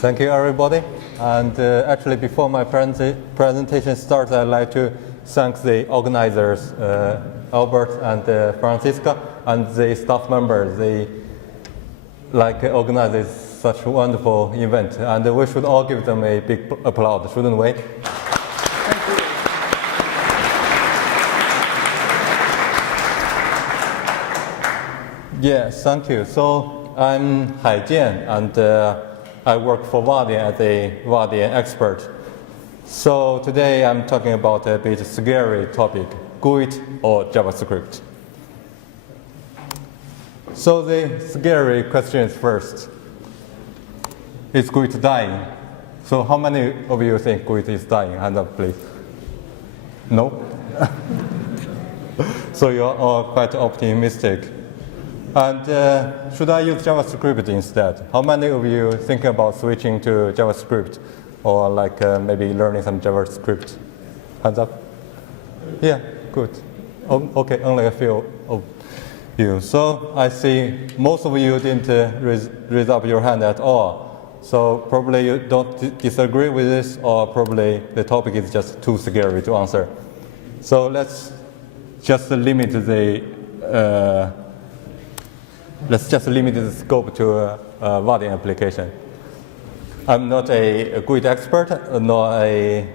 Thank you, everybody. And actually, before my presentation starts, I'd like to thank the organizers, Albert and Francisca, and the staff members. They organize such a wonderful event, and we should all give them a big applause, shouldn't we? Thank you. Yes, thank you. So I'm Haijian, and I work for Vaadin as a Vaadin expert. So today I'm talking about a bit scary topic, GWT or JavaScript. So the scary question is first, is GWT dying? So how many of you think GWT is dying? Hand up, please. No? So you're all quite optimistic. And should I use JavaScript instead? How many of you think about switching to JavaScript or maybe learning some JavaScript? Hands up. Yeah, good. Okay, only a few of you. So I see most of you didn't raise up your hand at all. So probably you don't disagree with this, or probably the topic is just too scary to answer. So let's just limit the scope to a Vaadin application. I'm not a GWT expert, not a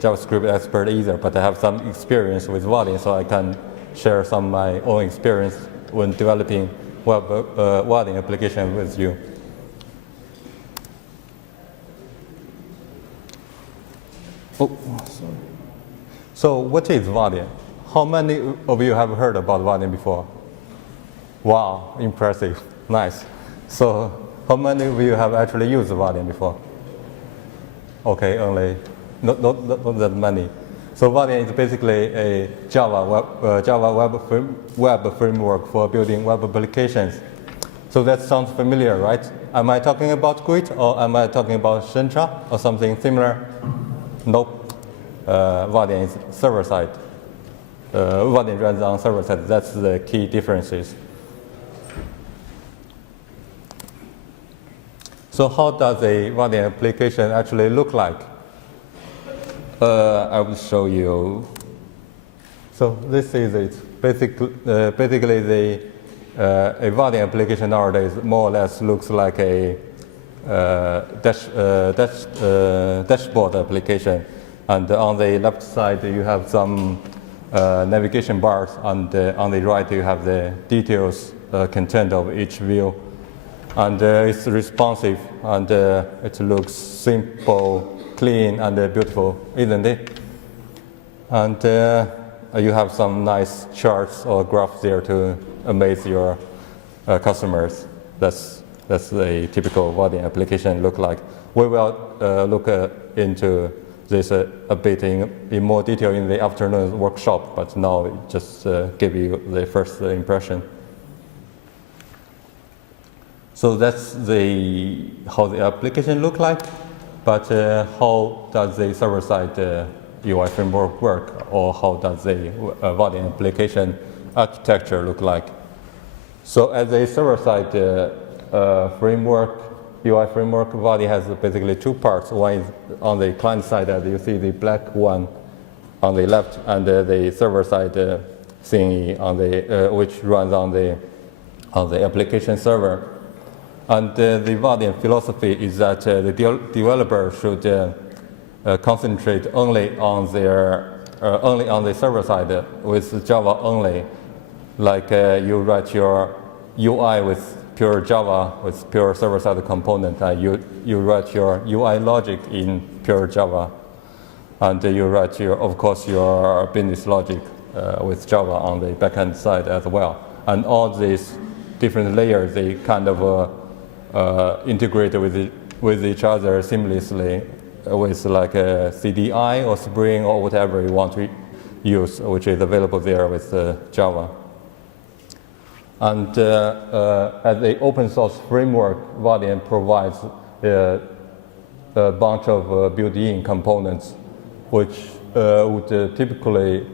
JavaScript expert either, but I have some experience with Vaadin, so I can share some of my own experience when developing Vaadin application with you. Oh, sorry. So what is Vaadin? How many of you have heard about Vaadin before? Wow, impressive, nice. So how many of you have actually used Vaadin before? Okay, only not that many. So Vaadin is basically a Java web framework for building web applications. So that sounds familiar, right? Am I talking about GWT, or am I talking about Shencha or something similar? Nope. Vaadin is server side. Vaadin runs on server side. That's the key differences. So how does a Vaadin application actually look like? I will show you. So this is it. Basically, a Vaadin application nowadays more or less looks like a dashboard application. And on the left side, you have some navigation bars, and on the right, you have the details content of each view. And it's responsive, and it looks simple, clean, and beautiful, isn't it? And you have some nice charts or graphs there to amaze your customers. That's a typical Vaadin application look like. We will look into this a bit in more detail in the afternoon workshop, but now just give you the first impression. So that's how the application look like, but how does the server-side UI framework work, or how does the Vaadin application architecture look like? So as a server-side UI framework, Vaadin has basically two parts. One is on the client side, as you see the black one on the left, and the server-side thingy on the which runs on the application server. And the Vaadin philosophy is that the developer should concentrate only on the server side with Java only. Like you write your UI with pure Java, with pure server side component, and you write your UI logic in pure Java, and you write of course your business logic with Java on the backend side as well. And all these different layers, they kind of integrate with each other seamlessly with like a CDI or Spring or whatever you want to use, which is available there with Java. And as an open source framework, Vaadin provides a bunch of built-in components, which would typically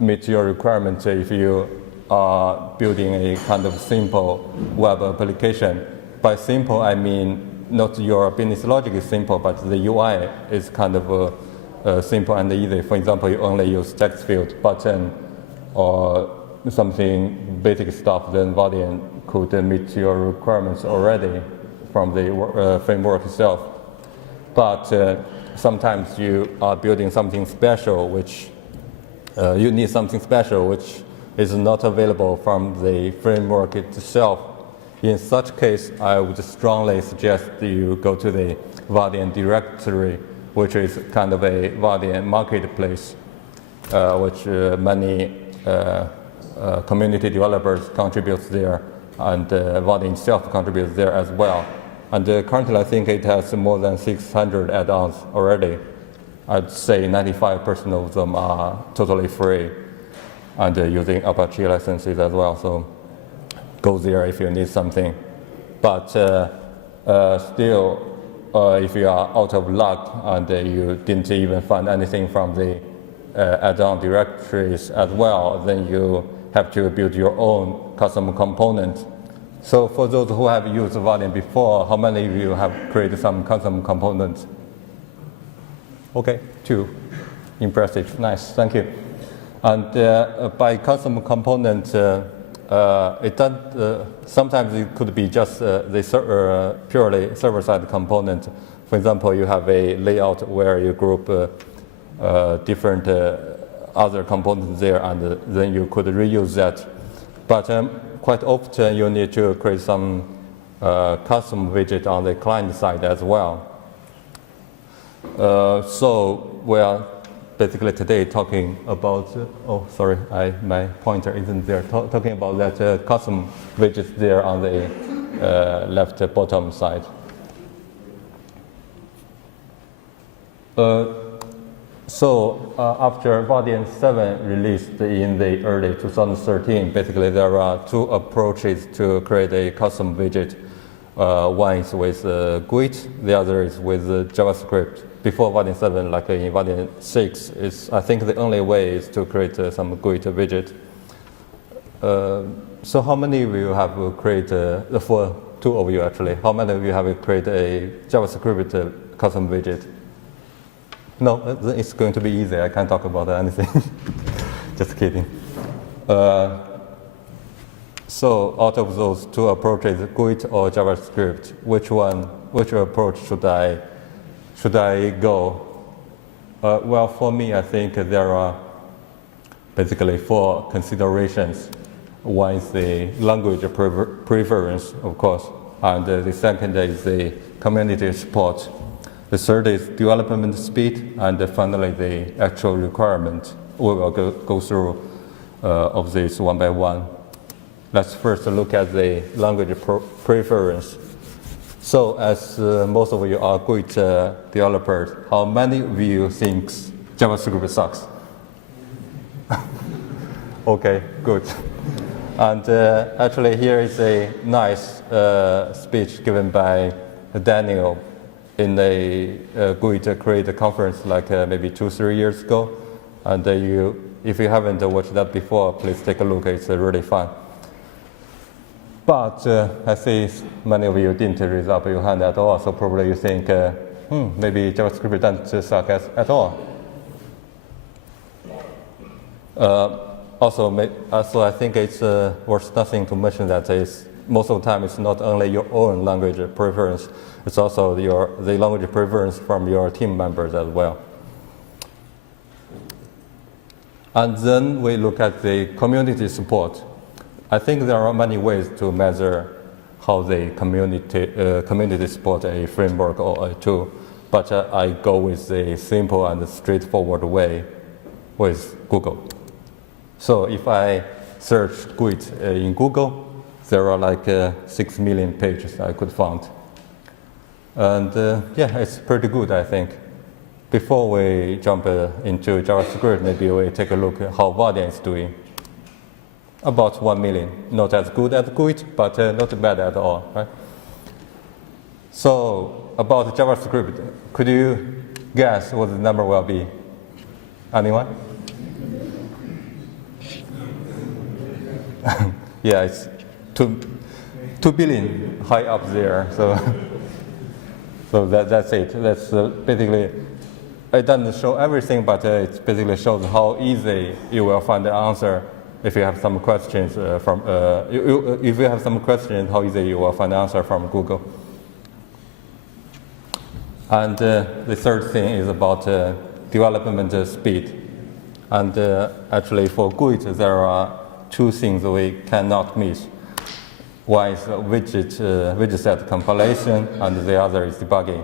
meet your requirements if you are building a kind of simple web application. By simple, I mean not your business logic is simple, but the UI is kind of simple and easy. For example, you only use text field, button, or something basic stuff, then Vaadin could meet your requirements already from the framework itself. But sometimes you are building something special, which you need something special, which is not available from the framework itself. In such case, I would strongly suggest you go to the Vaadin directory, which is kind of a Vaadin marketplace, which many community developers contribute there, and Vaadin itself contributes there as well. And currently, I think it has more than 600 add-ons already. I'd say 95% of them are totally free and using Apache licenses as well. So go there if you need something. But still, if you are out of luck and you didn't even find anything from the add-on directories as well, then you have to build your own custom component. So for those who have used Vaadin before, how many of you have created some custom components? Okay, 2. Impressive, nice, thank you. And by custom component, it does, sometimes it could be just the purely server-side component. For example, you have a layout where you group different other components there, and then you could reuse that. But quite often you need to create some custom widget on the client side as well. So we are basically today talking about, oh sorry, my pointer isn't there, talking about that custom widgets there on the left bottom side. So after Vaadin 7 released in the early 2013, basically there are 2 approaches to create a custom widget. One is with GWT, the other is with JavaScript. Before Vaadin 7, like in Vaadin 6, I think the only way is to create some GWT widget. So how many of you have created, for 2 of you actually, how many of you have created a JavaScript custom widget? No, it's going to be easy. I can't talk about anything. Just kidding. So out of those 2 approaches, GWT or JavaScript, which approach should I go? Well, for me, I think there are basically 4 considerations. One is the language preference, of course, and the second is the community support. The third is development speed, and finally the actual requirement. We will go through of this one by one. Let's first look at the language preference. So as most of you are GWT developers, how many of you think JavaScript sucks? Okay, good. And actually here is a nice speech given by Daniel in a GWT Create conference like maybe 2-3 years ago. And if you haven't watched that before, please take a look, it's really fun. But I see many of you didn't raise up your hand at all, so probably you think, maybe JavaScript doesn't suck at all. Also, I think it's worth nothing to mention that most of the time it's not only your own language preference, it's also the language preference from your team members as well. And then we look at the community support. I think there are many ways to measure how the community support a framework or a tool, but I go with a simple and straightforward way with Google. So if I search GWT in Google, there are like 6 million pages I could find. And yeah, it's pretty good, I think. Before we jump into JavaScript, maybe we take a look at how Vaadin is doing. About 1 million. Not as good as GWT, but not bad at all, right? So about JavaScript, could you guess what the number will be? Anyone? Yeah, it's 2 billion high up there. So So that's it. That's basically, it doesn't show everything, but it basically shows how easy you will find the answer if you have some questions if you have some questions, how easy you will find the answer from Google. And the third thing is about development speed. And actually for GWT, there are two things we cannot miss. One is widget set compilation, and the other is debugging.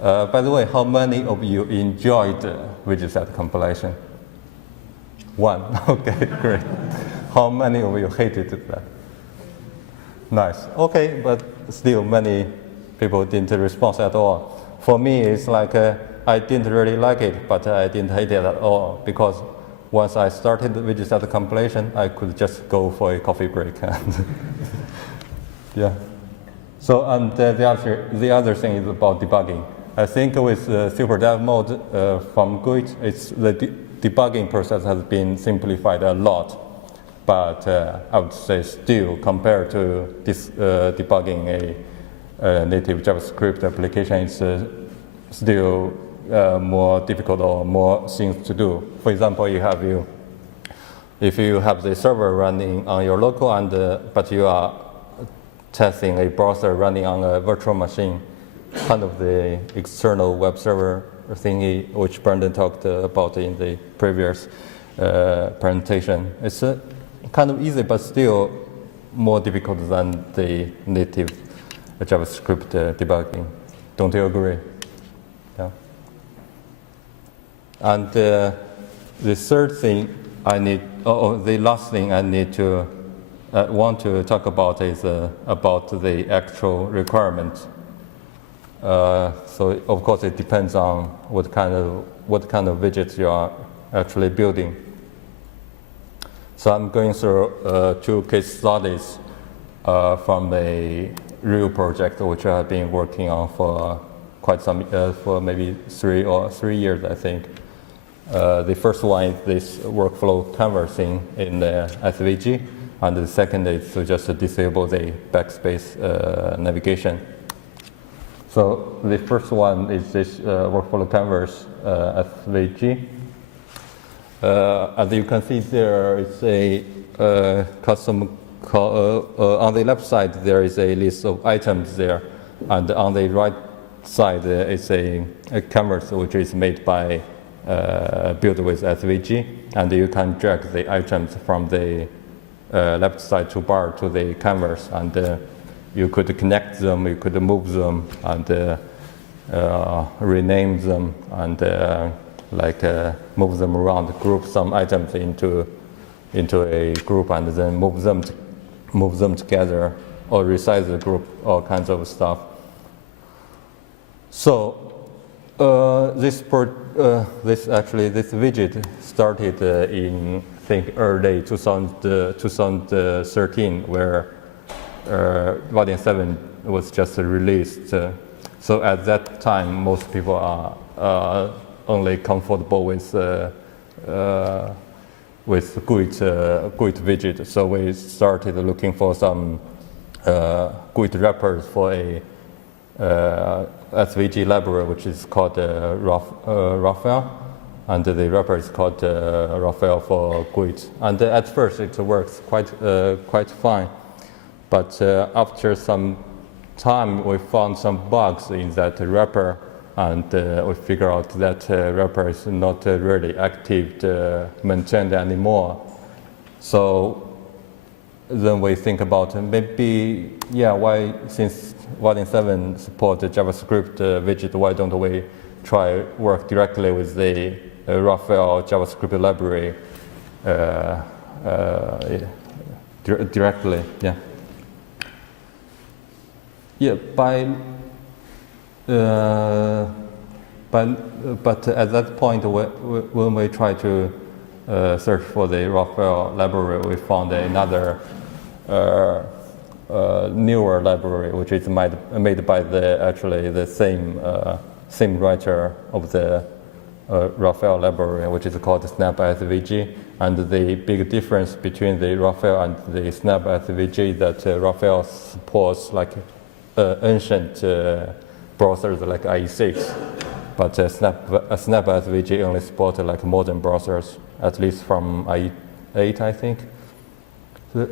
By the way, how many of you enjoyed widget set compilation? One. Okay, great. How many of you hated that? Nice. Okay, but still many people didn't respond at all. For me, it's like I didn't really like it, but I didn't hate it at all, because once I started the widget set compilation, I could just go for a coffee break. And yeah. So and the other thing is about debugging. I think with super dev mode from GWT, it's the debugging process has been simplified a lot. But I would say still, compared to this debugging a native JavaScript application, it's still more difficult or more things to do. For example, if you have the server running on your local but you are testing a browser running on a virtual machine, kind of the external web server thingy, which Brandon talked about in the previous presentation. It's kind of easy, but still more difficult than the native JavaScript debugging. Don't you agree? Yeah. And the third thing the last thing I need to want to talk about is about the actual requirements. So of course it depends on what kind of widgets you are actually building. So I'm going through two case studies from a real project which I have been working on for quite some for maybe 3 years, I think. The first one is this workflow canvassing in the SVG, and the second is to just disable the backspace navigation. So the first one is this workflow canvas SVG. As you can see, there is a custom call, on the left side there is a list of items there, and on the right side is a canvas which is made by built with SVG, and you can drag the items from the left side toolbar to the canvas, and you could connect them, you could move them, and rename them, and move them around, group some items into a group, and then move them together, or resize the group, all kinds of stuff. So this widget started in, I think, early 2013, where Vaadin 7 was just released. So at that time, most people are only comfortable with GWT widget. So we started looking for some GWT wrappers for a SVG library, which is called Raphael, and the wrapper is called Raphael for GWT. And at first it works quite fine, but after some time we found some bugs in that wrapper, and we figured out that wrapper is not really active, maintained anymore. So then we think about maybe, why, since Vaadin 7 supports the JavaScript widget, why don't we try work directly with the Raphael JavaScript library directly? But at that point, when we try to search for the Raphael library, we found another newer library, which is made by the same writer of the Raphael library, which is called Snap SVG. And the big difference between the Raphael and the Snap SVG is that Raphael supports like ancient browsers like IE6, but Snap SVG only support like modern browsers, at least from IE8, I think.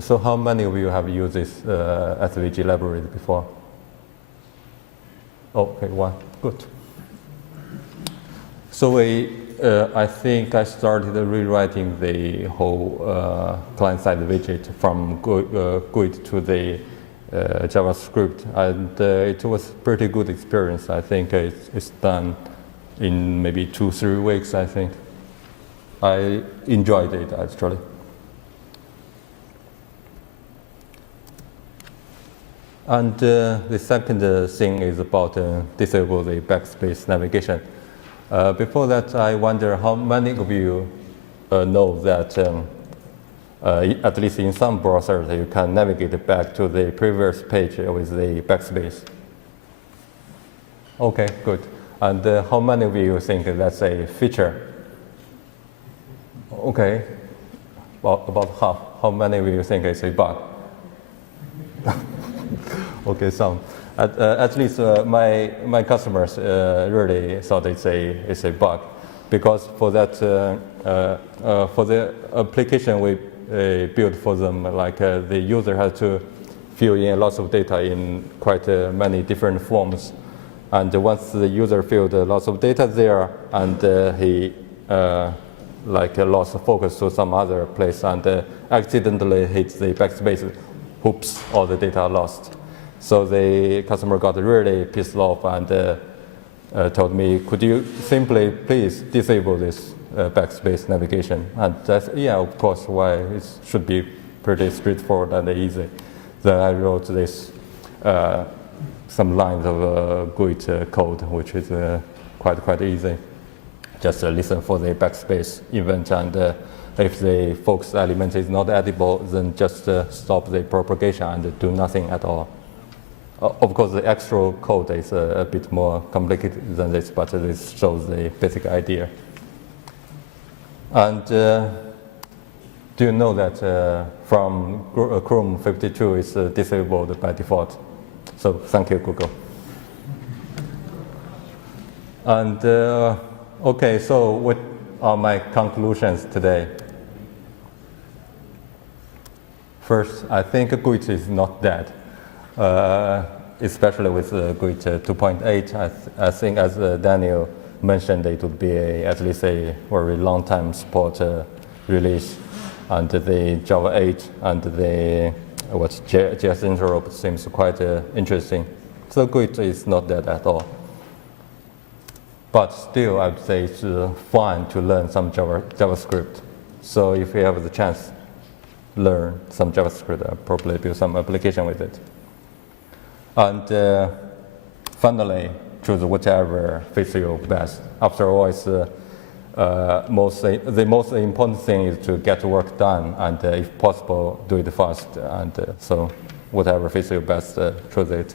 So how many of you have used this SVG library before? Okay, one, good. So I think I started rewriting the whole client-side widget from GUID to the JavaScript, and it was pretty good experience. I think it's done in maybe 2-3 weeks, I think. I enjoyed it, actually. And the second thing is about disable the backspace navigation. Before that, I wonder how many of you know that at least in some browsers, you can navigate back to the previous page with the backspace. Okay, good. And how many of you think that's a feature? Okay, about half. How many of you think it's a bug? Okay, some. At least my customers really thought it's a bug, because for that for the application we built for them, like the user had to fill in lots of data in quite many different forms, and once the user filled lots of data there, and he like lost focus to some other place and accidentally hit the backspace, oops, all the data lost. So the customer got really pissed off and told me, could you simply please disable this backspace navigation? And that's, yeah, of course, why? It should be pretty straightforward and easy. Then I wrote this, some lines of GWT code, which is quite easy. Just listen for the backspace event, and if the focus element is not edible, then just stop the propagation and do nothing at all. Of course, the actual code is a bit more complicated than this, but this shows the basic idea. And do you know that from Chrome 52 is disabled by default? So thank you, Google. And okay, so what are my conclusions today? First, I think GWT is not dead. Especially with GWT 2.8, I think, as Daniel mentioned, it would be at least a very long time support release. And the Java 8 and the JS interop seems quite interesting. So GWT is not dead at all. But still, I'd say it's fun to learn some JavaScript. So if you have the chance, learn some JavaScript, probably build some application with it. And finally, choose whichever fits you best. After all, it's the most important thing is to get work done, and if possible, do it fast. And so whatever fits you best, choose it.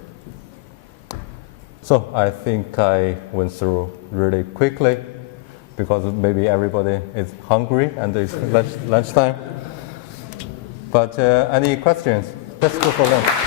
So I think I went through really quickly, because maybe everybody is hungry and it's lunchtime. But any questions? Let's go for lunch.